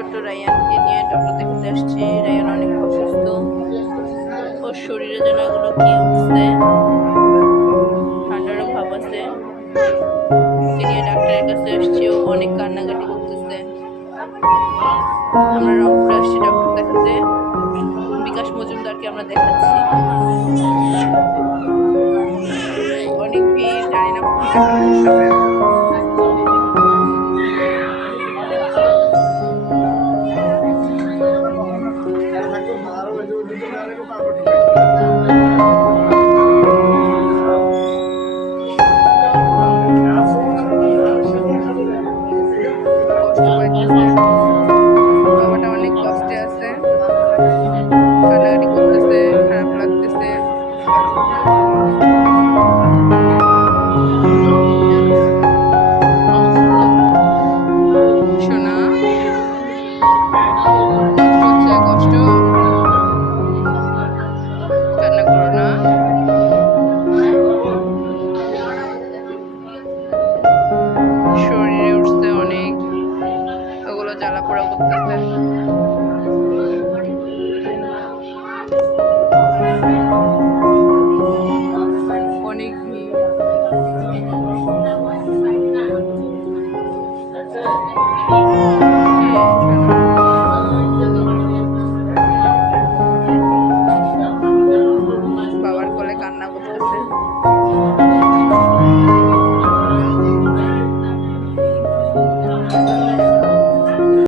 ছোট্ট রায়ানকে নিয়ে ডক্টর দেখাতে আসছি। রায়ান অনেক অসুস্থ, ওর শরীরে যেন এগুলো কি উঠছে, ঠান্ডারও ভাব আছে। ওকে নিয়ে ডাক্তারের কাছে আসছি, ও অনেক কান্নাকাটি করতেছে। আমরা রংপুরে আসছি ডক্টর দেখাতে, বিকাশ মজুমদারকে আমরা দেখাচ্ছি।